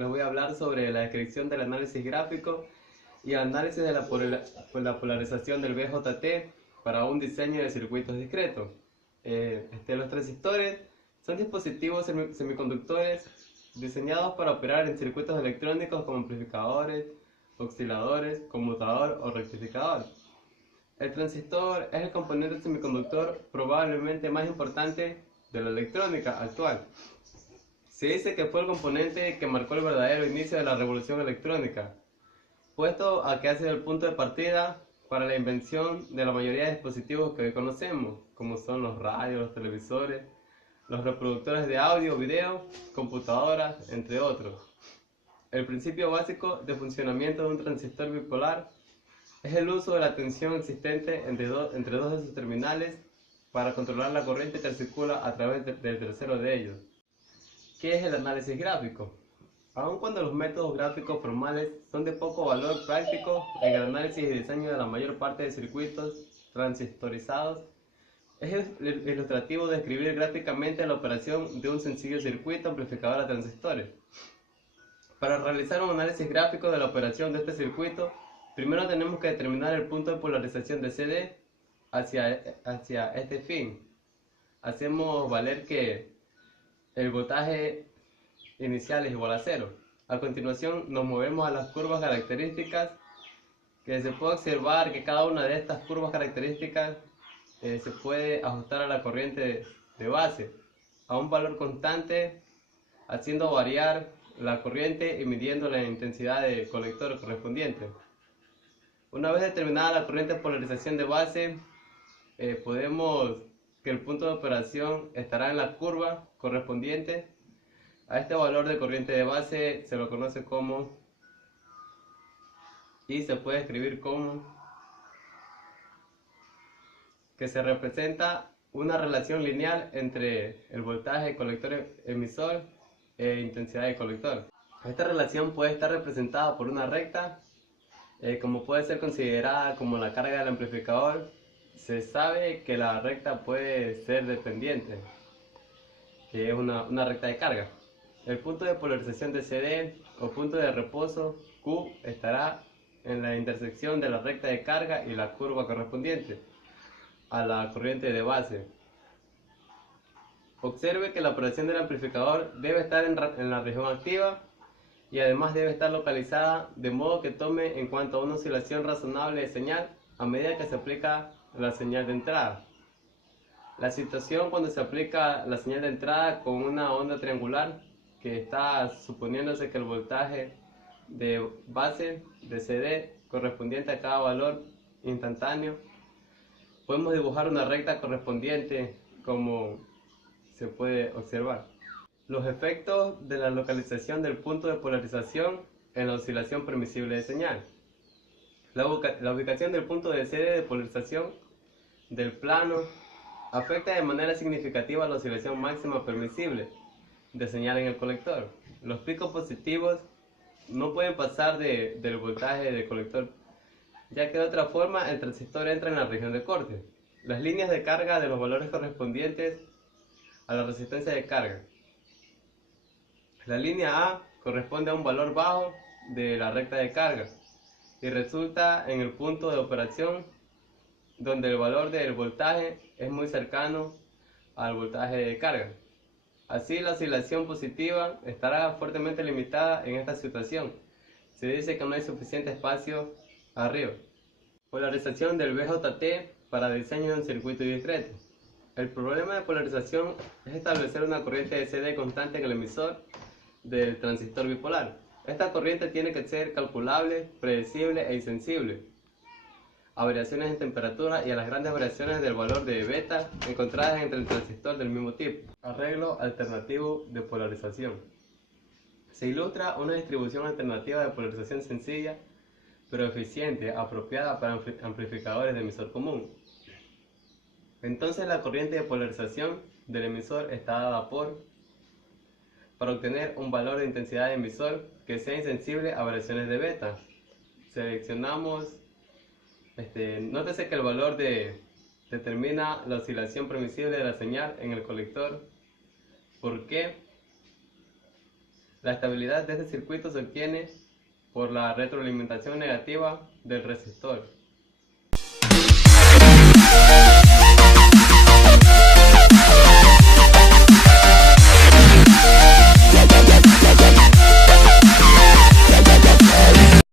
les voy a hablar sobre la descripción del análisis gráfico y análisis de la polarización del BJT para un diseño de circuitos discretos. Los transistores son dispositivos semiconductores diseñados para operar en circuitos electrónicos como amplificadores, osciladores, conmutador o rectificador. El transistor es el componente semiconductor probablemente más importante de la electrónica actual. Se dice que fue el componente que marcó el verdadero inicio de la revolución electrónica, puesto a que ha sido el punto de partida para la invención de la mayoría de dispositivos que hoy conocemos, como son los radios, los televisores, los reproductores de audio, video, computadoras, entre otros. El principio básico de funcionamiento de un transistor bipolar es el uso de la tensión existente entre dos de sus terminales para controlar la corriente que circula a través del tercero de ellos. ¿Qué es el análisis gráfico? Aun cuando los métodos gráficos formales son de poco valor práctico en el análisis y diseño de la mayor parte de circuitos transistorizados, es ilustrativo describir gráficamente la operación de un sencillo circuito amplificador a transistores. Para realizar un análisis gráfico de la operación de este circuito, primero tenemos que determinar el punto de polarización de CD hacia este fin. Hacemos valer que el voltaje inicial es igual a 0. A continuación nos movemos a las curvas características, que se puede observar que cada una de estas curvas características se puede ajustar a la corriente de base a un valor constante, haciendo variar la corriente y midiendo la intensidad del colector correspondiente. Una vez determinada la corriente de polarización de base, podemos que el punto de operación estará en la curva correspondiente a este valor de corriente de base. Se lo conoce como, y se puede escribir como, que se representa una relación lineal entre el voltaje del colector emisor e intensidad del colector. Esta relación puede estar representada por una recta, como puede ser considerada como la carga del amplificador. Se sabe que la recta puede ser dependiente, que es una recta de carga. El punto de polarización de CD o punto de reposo Q estará en la intersección de la recta de carga y la curva correspondiente a la corriente de base. Observe que la operación del amplificador debe estar en la región activa y además debe estar localizada de modo que tome en cuenta una oscilación razonable de señal a medida que se aplica la señal de entrada. La situación cuando se aplica la señal de entrada con una onda triangular, que está suponiéndose que el voltaje de base de CD correspondiente a cada valor instantáneo, podemos dibujar una recta correspondiente, como se puede observar. Los efectos de la localización del punto de polarización en la oscilación permisible de señal. La ubicación del punto de CD de polarización del plano afecta de manera significativa la oscilación máxima permisible de señal en el colector. Los picos positivos no pueden pasar del voltaje del colector, ya que de otra forma el transistor entra en la región de corte. Las líneas de carga de los valores correspondientes a la resistencia de carga. La línea A corresponde a un valor bajo de la recta de carga y resulta en el punto de operación donde el valor del voltaje es muy cercano al voltaje de carga. Así, la oscilación positiva estará fuertemente limitada en esta situación. Se dice que no hay suficiente espacio arriba. Polarización del BJT para diseño de un circuito discreto. El problema de polarización es establecer una corriente de CD constante en el emisor del transistor bipolar. Esta corriente tiene que ser calculable, predecible e insensible a variaciones en temperatura y a las grandes variaciones del valor de beta encontradas entre el transistor del mismo tipo. Arreglo alternativo de polarización. Se ilustra una distribución alternativa de polarización sencilla pero eficiente, apropiada para amplificadores de emisor común. Entonces la corriente de polarización del emisor está dada para obtener un valor de intensidad de emisor que sea insensible a variaciones de beta. Seleccionamos, nótese que el valor determina la oscilación permisible de la señal en el colector. ¿Por qué? La estabilidad de este circuito se obtiene por la retroalimentación negativa del resistor.